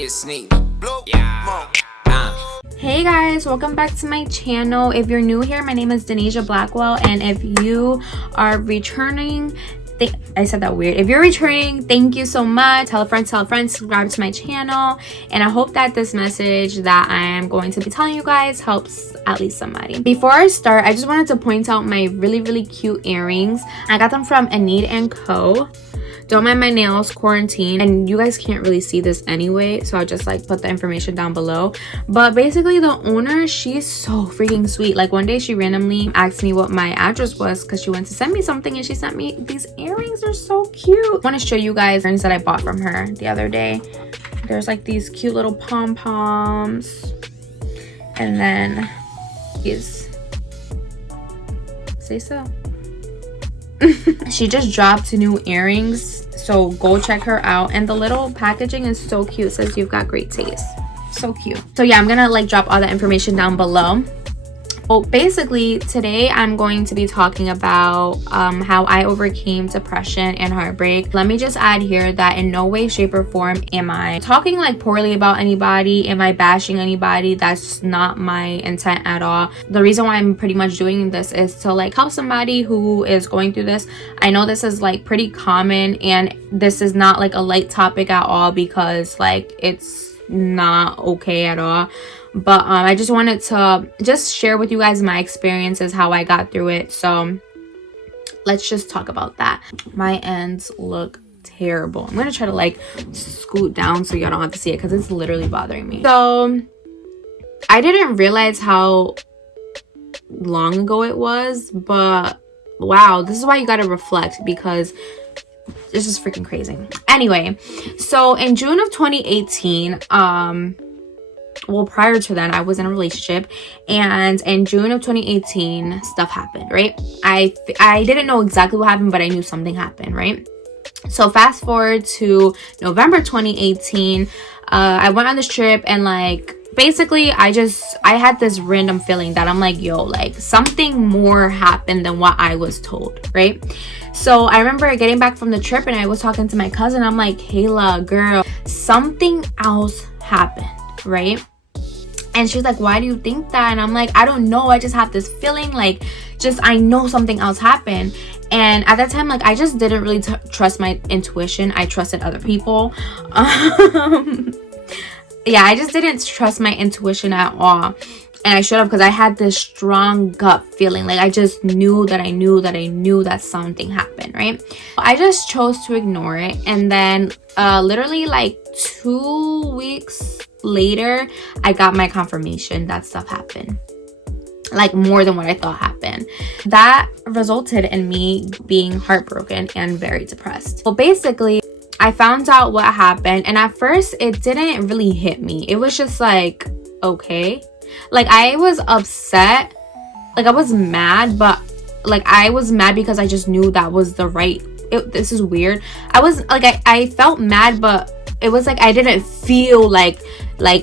get sneak. Yeah. Hey guys, welcome back to my channel. If you're new here, my name is Denisha Blackwell, and if you are returning, I said that weird. If you're returning, thank you so much. Tell a friend, subscribe to my channel, and I hope that this message that I am going to be telling you guys helps at least somebody. Before I start, I just wanted to point out my really cute earrings. I got them from enidandco. Don't mind my nails, quarantine, and you guys can't really see this anyway, so I'll just like put the information down below. But basically the owner, she's so freaking sweet. Like one day she randomly asked me what my address was because she went to send me something, and she sent me these earrings. They're so cute. I want to show you guys earrings that I bought from her the other day. There's like these cute little pom-poms, and then these, say so. She just dropped new earrings, so go check her out. And the little packaging is so cute. It says you've got great taste. So cute. So yeah, I'm gonna like drop all the information down below. Well, basically today I'm going to be talking about how I overcame depression and heartbreak. Let me just add here that in no way, shape, or form am I talking like poorly about anybody. Am I bashing anybody? That's not my intent at all. The reason why I'm pretty much doing this is to like help somebody who is going through this. I know this is like pretty common, and this is not like a light topic at all, because like it's not okay at all. But I just wanted to just share with you guys my experiences, how I got through it. So let's just talk about that. My ends look terrible. I'm gonna try to like scoot down so y'all don't have to see it, because it's literally bothering me. So I didn't realize how long ago it was, but wow, this is why you gotta reflect, because this is freaking crazy. Anyway, so in June of 2018, well, prior to then, I was in a relationship, and in June of 2018 stuff happened, right? I didn't know exactly what happened, but I knew something happened, right? So fast forward to November 2018, I went on this trip, and like basically I had this random feeling that I'm like, yo, like something more happened than what I was told, right? So I remember getting back from the trip, and I was talking to my cousin. I'm like, Kayla, girl, something else happened, right? And she's like, why do you think that? And I'm like, I don't know, I just have this feeling, like just I know something else happened. And at that time, like I just didn't really trust my intuition. I trusted other people. Yeah, I just didn't trust my intuition at all, and I should have, because I had this strong gut feeling. Like I just knew that I knew that something happened, right? I just chose to ignore it. And then literally like 2 weeks later, I got my confirmation that stuff happened, like more than what I thought happened. That resulted in me being heartbroken and very depressed. Well, basically I found out what happened, and at first it didn't really hit me. It was just like, okay, like I was upset, like I was mad, but like I was mad because I just knew that was the right, this is weird. I was like, I felt mad, but it was like I didn't feel like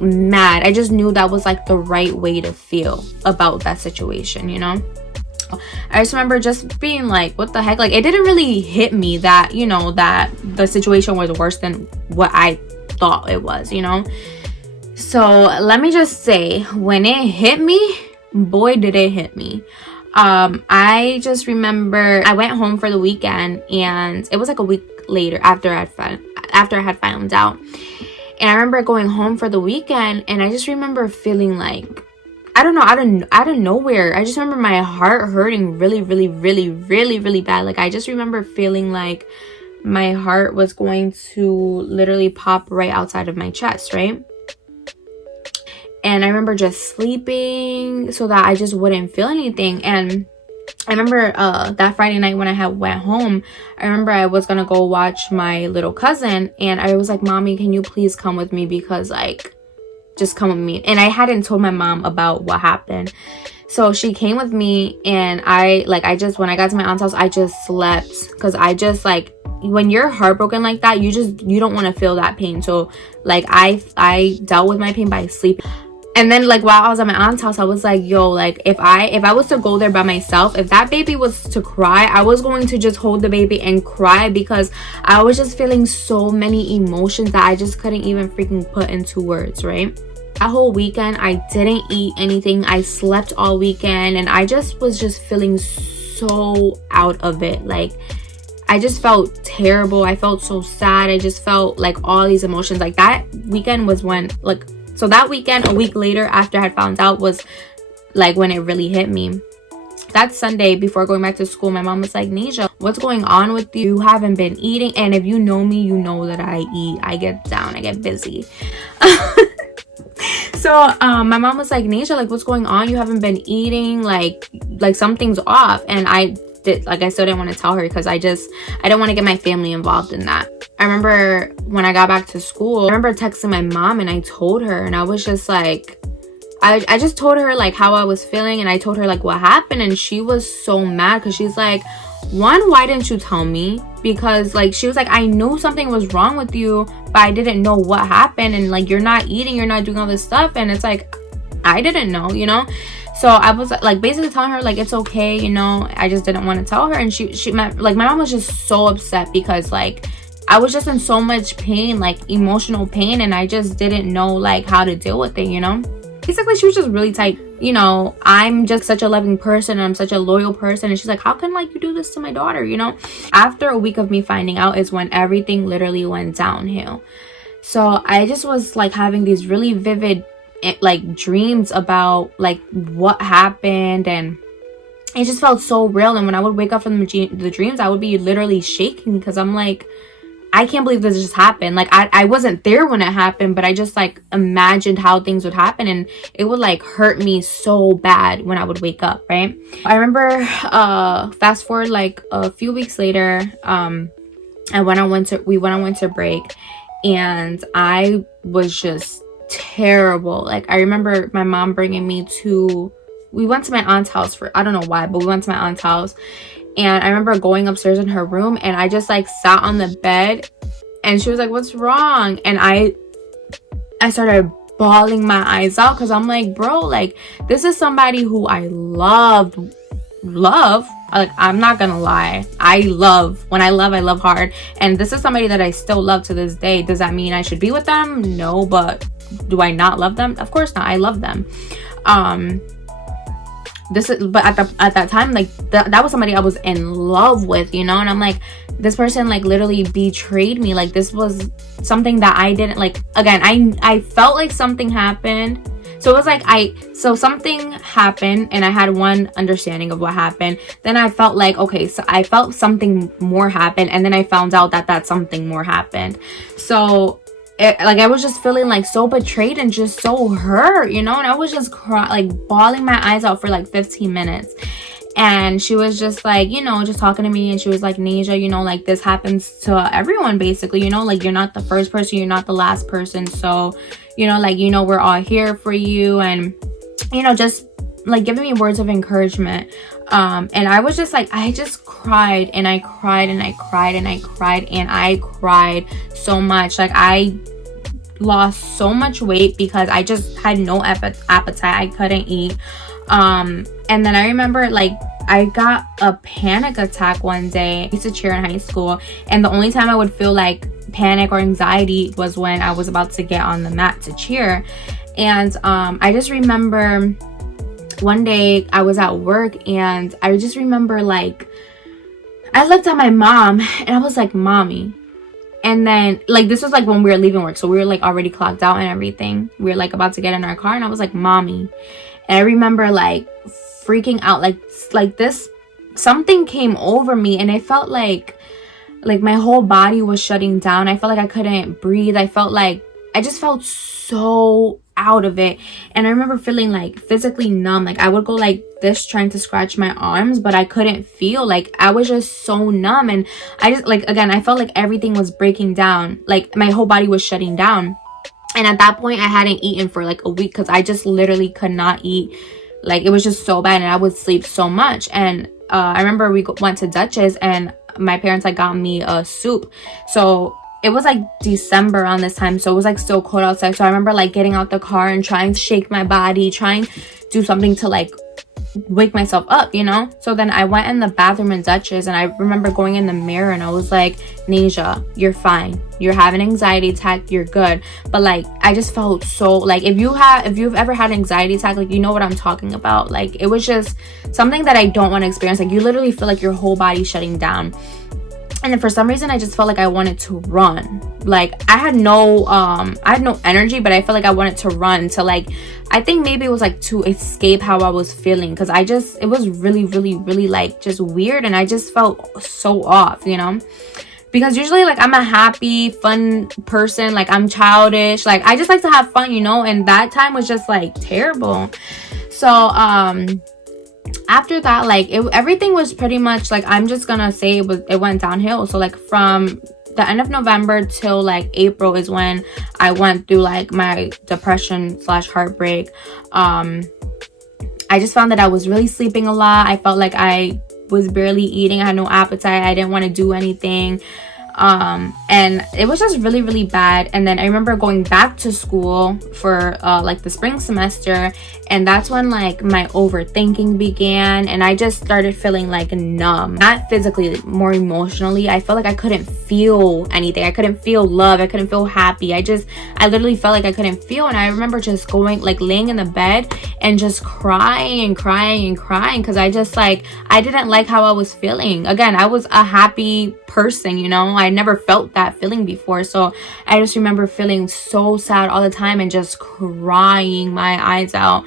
mad. I just knew that was like the right way to feel about that situation, you know? I just remember just being like, what the heck? Like it didn't really hit me that, you know, that the situation was worse than what I thought it was, you know? So let me just say, when it hit me, boy did it hit me. I just remember I went home for the weekend, and it was like a week later after I had found out. And I remember going home for the weekend, and I just remember feeling like, I don't know, out of nowhere, I just remember my heart hurting really bad. Like I just remember feeling like my heart was going to literally pop right outside of my chest, right? And I remember just sleeping so that I just wouldn't feel anything. And I remember that Friday night when I went home, I remember I was gonna go watch my little cousin, and I was like, Mommy, can you please come with me? Because like, just come with me. And I hadn't told my mom about what happened. So she came with me, and when I got to my aunt's house, I just slept, because I just like, when you're heartbroken like that, you don't want to feel that pain. So like I dealt with my pain by sleep. And then like while I was at my aunt's house, I was like, yo, like if I was to go there by myself, if that baby was to cry, I was going to just hold the baby and cry, because I was just feeling so many emotions that I just couldn't even freaking put into words, right? That whole weekend I didn't eat anything. I slept all weekend, and I just was just feeling so out of it. Like I just felt terrible. I felt so sad. I just felt like all these emotions. Like that weekend was when, like, so that weekend, a week later after I had found out, was like when it really hit me. That Sunday before going back to school, my mom was like, Nisha, what's going on with you? You haven't been eating. And if you know me, you know that I eat. I get down. I get busy. So my mom was like, Nisha, like what's going on? You haven't been eating. Like something's off. And I still didn't want to tell her, because I didn't want to get my family involved in that. I remember when I got back to school, I remember texting my mom, and I told her, and I was just like, I just told her like how I was feeling, and I told her like what happened, and she was so mad, because she's like, one, why didn't you tell me? Because like she was like, I knew something was wrong with you, but I didn't know what happened, and like you're not eating, you're not doing all this stuff, and it's like I didn't know, you know. So I was like basically telling her like it's okay, you know. I just didn't want to tell her, and she like my mom was just so upset, because like I was just in so much pain, like emotional pain, and I just didn't know like how to deal with it, you know. Basically she was just really tight, you know. I'm just such a loving person, and I'm such a loyal person, and she's like, how can like you do this to my daughter, you know. After a week of me finding out is when everything literally went downhill. So I just was like having these really vivid like dreams about like what happened, and it just felt so real. And when I would wake up from the dreams, I would be literally shaking, because I'm like, I can't believe this just happened. Like I wasn't there when it happened, but I just like imagined how things would happen, and it would like hurt me so bad when I would wake up, right? I remember fast forward like a few weeks later, we went on winter break, and I was just terrible. Like I remember my mom bringing me we went to my aunt's house I don't know why, but we went to my aunt's house. And I remember going upstairs in her room, and I just like sat on the bed, and she was like, what's wrong? And I started bawling my eyes out, because I'm like, bro, like this is somebody who I love. Like I'm not gonna lie, I love hard, and this is somebody that I still love to this day. Does that mean I should be with them? No. But do I not love them? Of course not. I love them. But at that time, like that was somebody I was in love with, you know. And I'm like, this person like literally betrayed me. Like this was something that I didn't like. Again, I felt like something happened. So it was like so something happened, and I had one understanding of what happened. Then I felt like, okay, so I felt something more happened, and then I found out that something more happened. So like I was just feeling like so betrayed and just so hurt, you know. And I was just like bawling my eyes out for like 15 minutes. And she was just like, you know, just talking to me, and she was like, Nisha, you know, like this happens to everyone basically, you know, like you're not the first person, you're not the last person. So, you know, like, you know, we're all here for you. And, you know, just like giving me words of encouragement. And I was just like, I just cried, and I cried, and I cried, and I cried, and I cried so much. Like I lost so much weight because I just had no appetite. I couldn't eat. And then I remember like I got a panic attack one day. I used to cheer in high school, and the only time I would feel like panic or anxiety was when I was about to get on the mat to cheer. And I just remember one day I was at work, and I just remember like I looked at my mom, and I was like, Mommy. And then like this was like when we were leaving work, so we were like already clocked out and everything. We were like about to get in our car, and I was like, Mommy. And I remember like freaking out, like this, something came over me, and I felt like my whole body was shutting down. I felt like I couldn't breathe. I just felt so out of it. And I remember feeling like physically numb. Like I would go like this trying to scratch my arms, but I couldn't feel. Like I was just so numb. And I just like, again, I felt like everything was breaking down. Like my whole body was shutting down. And at that point I hadn't eaten for like a week, because I just literally could not eat. Like it was just so bad, and I would sleep so much. And I remember we went to Dutch's, and my parents like got me a soup. So it was like December around this time, so it was like still cold outside. So I remember like getting out the car and trying to shake my body, trying to do something to like wake myself up, you know. So then I went in the bathroom in Dutchess, and I remember going in the mirror and I was like, Nasia, you're fine, you're having an anxiety attack, you're good. But like I just felt so like, if you've ever had an anxiety attack, like you know what I'm talking about. Like it was just something that I don't want to experience. Like you literally feel like your whole body shutting down. And then for some reason I just felt like I wanted to run. Like I had no energy, but I felt like I wanted to run to like, I think maybe it was like to escape how I was feeling, because it was really like just weird, and I just felt so off, you know, because usually like I'm a happy, fun person, like I'm childish, like I just like to have fun, you know, and that time was just like terrible. So after that, like everything was pretty much like, I'm just gonna say it went downhill. So like from the end of November till like April is when I went through like my depression / heartbreak. I just found that I was really sleeping a lot. I felt like I was barely eating. I had no appetite. I didn't want to do anything. And it was just really bad. And then I remember going back to school for like the spring semester, and that's when like my overthinking began, and I just started feeling like numb, not physically, more emotionally. I felt like I couldn't feel anything. I couldn't feel love. I couldn't feel happy. I literally felt like I couldn't feel. And I remember just going, like laying in the bed and just crying because I just like, I didn't like how I was feeling. Again, I was a happy person, you know, I never felt that feeling before. So I just remember feeling so sad all the time and just crying my eyes out.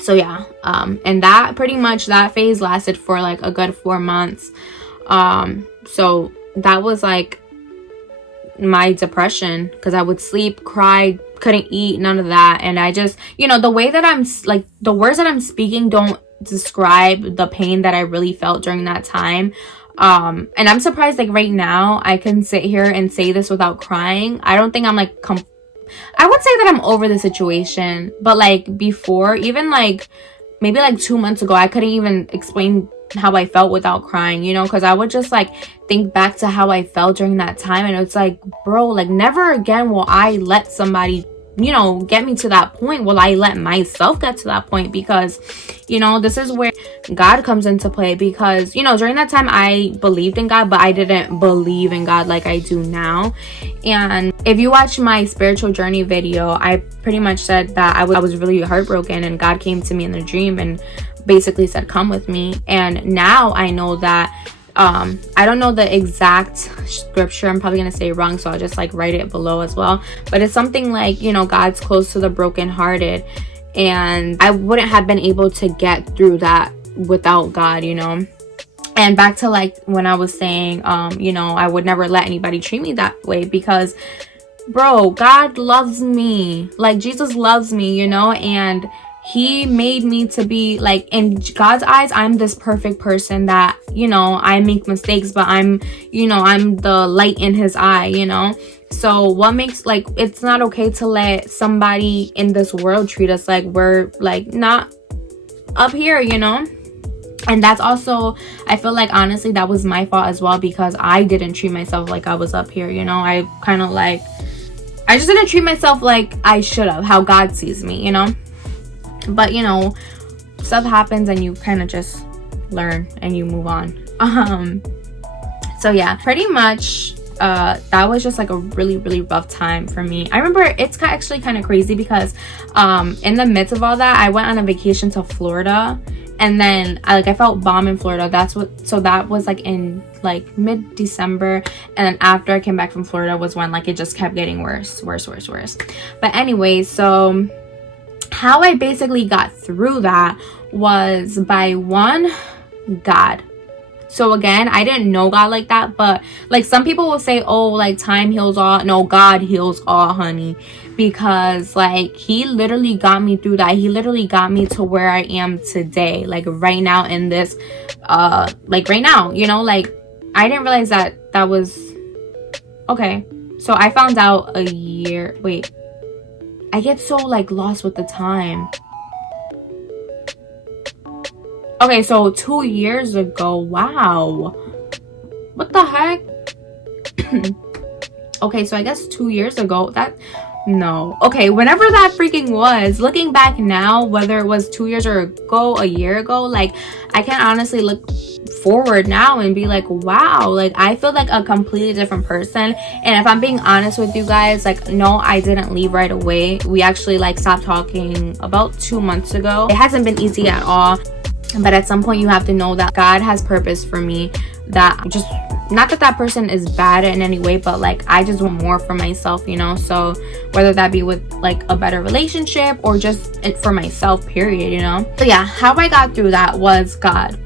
So yeah, and that pretty much, that phase lasted for like a good 4 months. So that was like my depression, because I would sleep, cry, couldn't eat, none of that. And I just, you know, the way that I'm like, the words that I'm speaking don't describe the pain that I really felt during that time. And I'm surprised, like right now I can sit here and say this without crying. I don't think I'm like I would say that I'm over the situation, but like before, even like maybe like 2 months ago, I couldn't even explain how I felt without crying, you know, because I would just like think back to how I felt during that time, and it's like, bro, like never again will I let somebody, you know, get me to that point. Will I let myself get to that point? Because, you know, this is where God comes into play, because, you know, during that time I believed in God, but I didn't believe in God like I do now. And if you watch my spiritual journey video, I pretty much said that I was really heartbroken, and God came to me in a dream and basically said, come with me. And now I know that I don't know the exact scripture. I'm probably gonna say it wrong, so I'll just like write it below as well. But it's something like, you know, God's close to the brokenhearted, and I wouldn't have been able to get through that without God, you know. And back to like when I was saying, you know, I would never let anybody treat me that way, because bro, God loves me, like Jesus loves me, you know, and he made me to be like, in God's eyes, I'm this perfect person that, you know, I make mistakes, but I'm, you know, I'm the light in his eye, you know. So what makes, like, it's not okay to let somebody in this world treat us like we're like not up here, you know. And that's also, I feel like honestly that was my fault as well, because I didn't treat myself like I was up here, you know. I kind of like, I just didn't treat myself like I should have, how God sees me, you know. But you know, stuff happens and you kind of just learn and you move on. So yeah, pretty much that was just like a really rough time for me. I remember it's actually kind of crazy because in the midst of all that, I went on a vacation to Florida, and then I felt bomb in Florida. So that was like in like mid-December, and then after I came back from Florida was when like it just kept getting worse. But anyway, so how I basically got through that was by God. So again, I didn't know God like that, but like some people will say, oh, like time heals all. No, God heals all, honey, because like he literally got me through that. He literally got me to where I am today, like right now in this like right now, you know. Like I didn't realize that was okay. So I found out I get so like lost with the time. Okay, so 2 years ago. Wow. What the heck? okay, so I guess 2 years ago. That, no, okay, whenever that freaking was, looking back now, whether it was 2 years ago, a year ago, like, I can honestly look forward now and be like, wow, like, I feel like a completely different person. And if I'm being honest with you guys, like, no, I didn't leave right away. We actually like stopped talking about 2 months ago. It hasn't been easy at all, but at some point you have to know that God has purpose for me, that just, not that that person is bad in any way, but like, I just want more for myself, you know? So whether that be with like a better relationship or just for myself, period, you know? So yeah, how I got through that was God.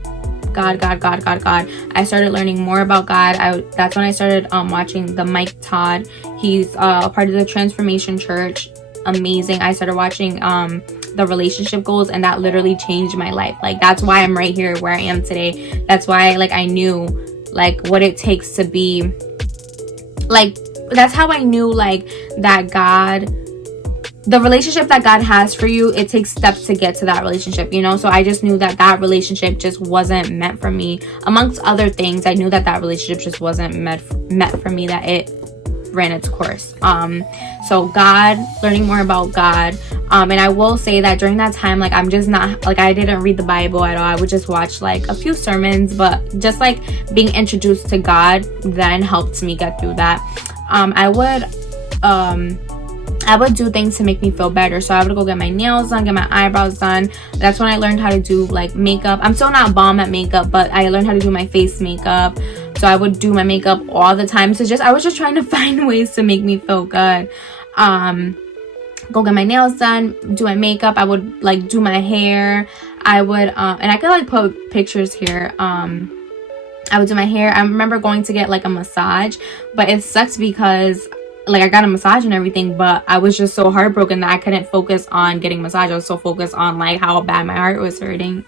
I started learning more about God. That's when I started watching the Mike Todd. He's part of the Transformation Church. Amazing. I started watching the relationship goals, and that literally changed my life. Like, that's why I'm right here where I am today. That's why, like, I knew like what it takes to be like, that's how I knew like that God, the relationship that God has for you, it takes steps to get to that relationship, you know? So I just knew that that relationship just wasn't meant for me. Amongst other things, I knew that that relationship just wasn't meant for me, that it ran its course. So God, learning more about God. And I will say that during that time, like, I'm just not, like, I didn't read the Bible at all. I would just watch like a few sermons, but just like being introduced to God then helped me get through that. I would do things to make me feel better. So I would go get my nails done, get my eyebrows done. That's when I learned how to do like makeup. I'm still not bomb at makeup, but I learned how to do my face makeup. So I would do my makeup all the time. So I was just trying to find ways to make me feel good. Go get my nails done, do my makeup. I would like do my hair. I would and I could like put pictures here. I would do my hair. I remember going to get like a massage, but it sucks because like I got a massage and everything, but I was just so heartbroken that I couldn't focus on getting massage. I was so focused on like how bad my heart was hurting.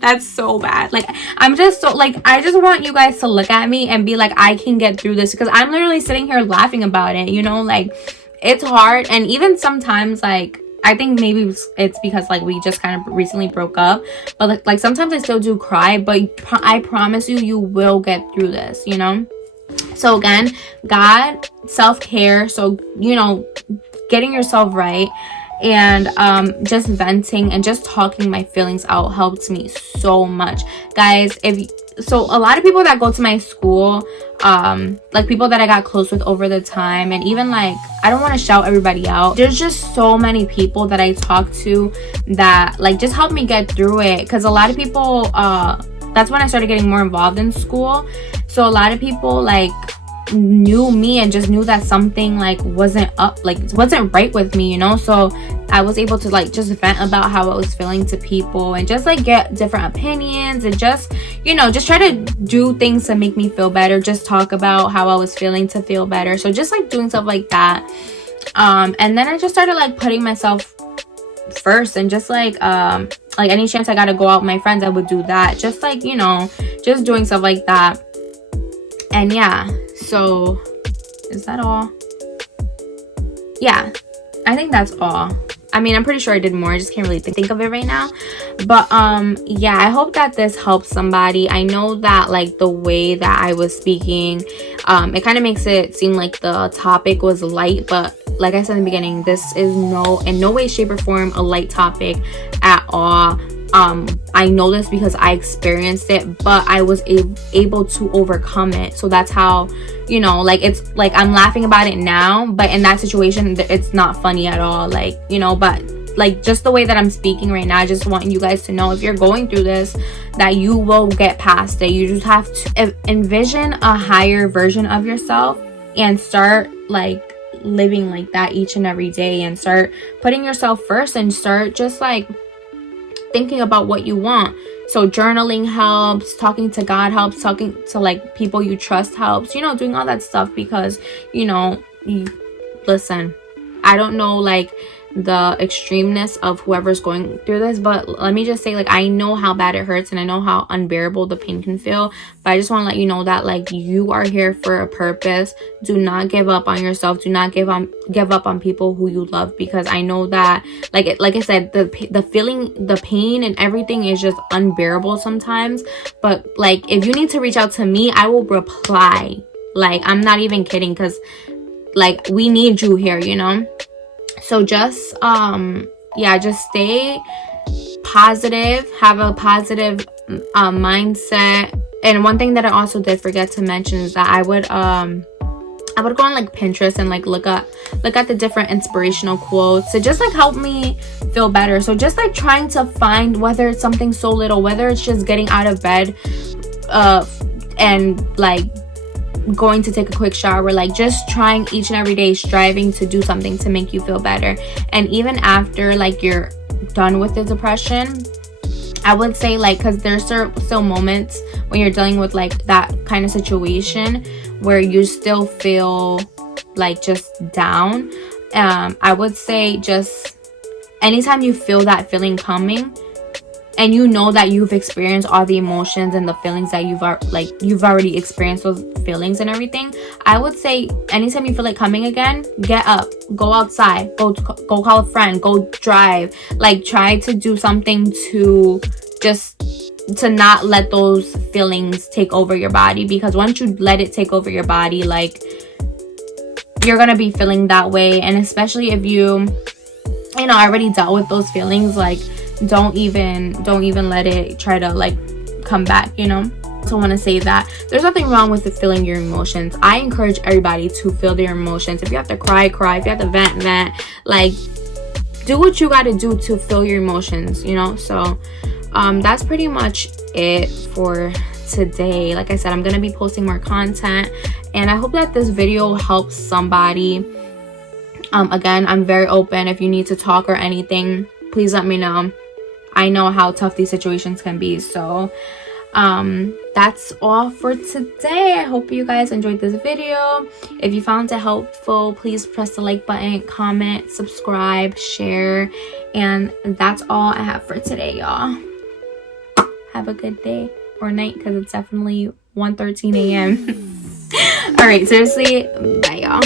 That's so bad. Like, I'm just so like, I just want you guys to look at me and be like, I can get through this, because I'm literally sitting here laughing about it, you know? Like, it's hard. And even sometimes, like, I think maybe it's because like we just kind of recently broke up, but like sometimes I still do cry, but I promise you, you will get through this, you know? So again, God, self-care. So, you know, getting yourself right, and just venting and just talking my feelings out helped me so much, guys. So a lot of people that go to my school, like people that I got close with over the time, and even like, I don't want to shout everybody out, there's just so many people that I talk to that like just help me get through it. Because a lot of people, that's when I started getting more involved in school. So a lot of people like knew me and just knew that something like wasn't right with me, you know? So I was able to like just vent about how I was feeling to people, and just like get different opinions, and just, you know, just try to do things to make me feel better, just talk about how I was feeling to feel better. So just like doing stuff like that. And then I just started like putting myself first, and just like any chance I got to go out with my friends, I would do that. Just like, you know, just doing stuff like that. And yeah, so is that all? Yeah, I think that's all. I mean, I'm pretty sure I did more. I just can't really think of it right now. But yeah, I hope that this helps somebody. I know that like the way that I was speaking, it kind of makes it seem like the topic was light, but like I said in the beginning, this is in no way, shape, or form a light topic at all. I know this because I experienced it, but I was able to overcome it. So that's how, you know, like, it's like I'm laughing about it now, but in that situation, it's not funny at all. Like, you know, but like just the way that I'm speaking right now, I just want you guys to know, if you're going through this, that you will get past it. You just have to envision a higher version of yourself and start like living like that each and every day, and start putting yourself first, and start just like thinking about what you want. So journaling helps, talking to God helps, talking to like people you trust helps, you know, doing all that stuff, because, you know, listen, I don't know like the extremeness of whoever's going through this, but let me just say, like, I know how bad it hurts, and I know how unbearable the pain can feel, but I just want to let you know that like you are here for a purpose. Do not give up on yourself. Do not give up on people who you love, because I know that like I said, the feeling, the pain and everything is just unbearable sometimes. But like, if you need to reach out to me, I will reply. Like, I'm not even kidding, because like we need you here, you know. So just yeah, just stay positive, have a positive mindset. And one thing that I also did forget to mention is that I would go on like Pinterest and like look at the different inspirational quotes to just like help me feel better. So just like trying to find, whether it's something so little, whether it's just getting out of bed and like going to take a quick shower, like just trying each and every day, striving to do something to make you feel better. And even after like you're done with the depression, I would say, like, because there's still moments when you're dealing with like that kind of situation where you still feel like just down. I would say just anytime you feel that feeling coming, and you know that you've experienced all the emotions and the feelings that you've already experienced those feelings and everything, I would say anytime you feel like coming again, get up, go outside, go call a friend, go drive, like try to do something to not let those feelings take over your body. Because once you let it take over your body, like, you're gonna be feeling that way. And especially if you already dealt with those feelings, like, don't even let it try to like come back, you know. So I want to say that there's nothing wrong with feeling your emotions. I encourage everybody to feel their emotions. If you have to cry, if you have to vent, like, do what you got to do to feel your emotions, you know. So that's pretty much it for today. Like I said, I'm gonna be posting more content, and I hope that this video helps somebody. Again, I'm very open. If you need to talk or anything, please let me know. I know how tough these situations can be. So that's all for today. I hope you guys enjoyed this video. If you found it helpful, please press the like button, comment, subscribe, share, and that's all I have for today, y'all. Have a good day or night, because it's definitely 1:13 a.m. All right, seriously, bye, y'all.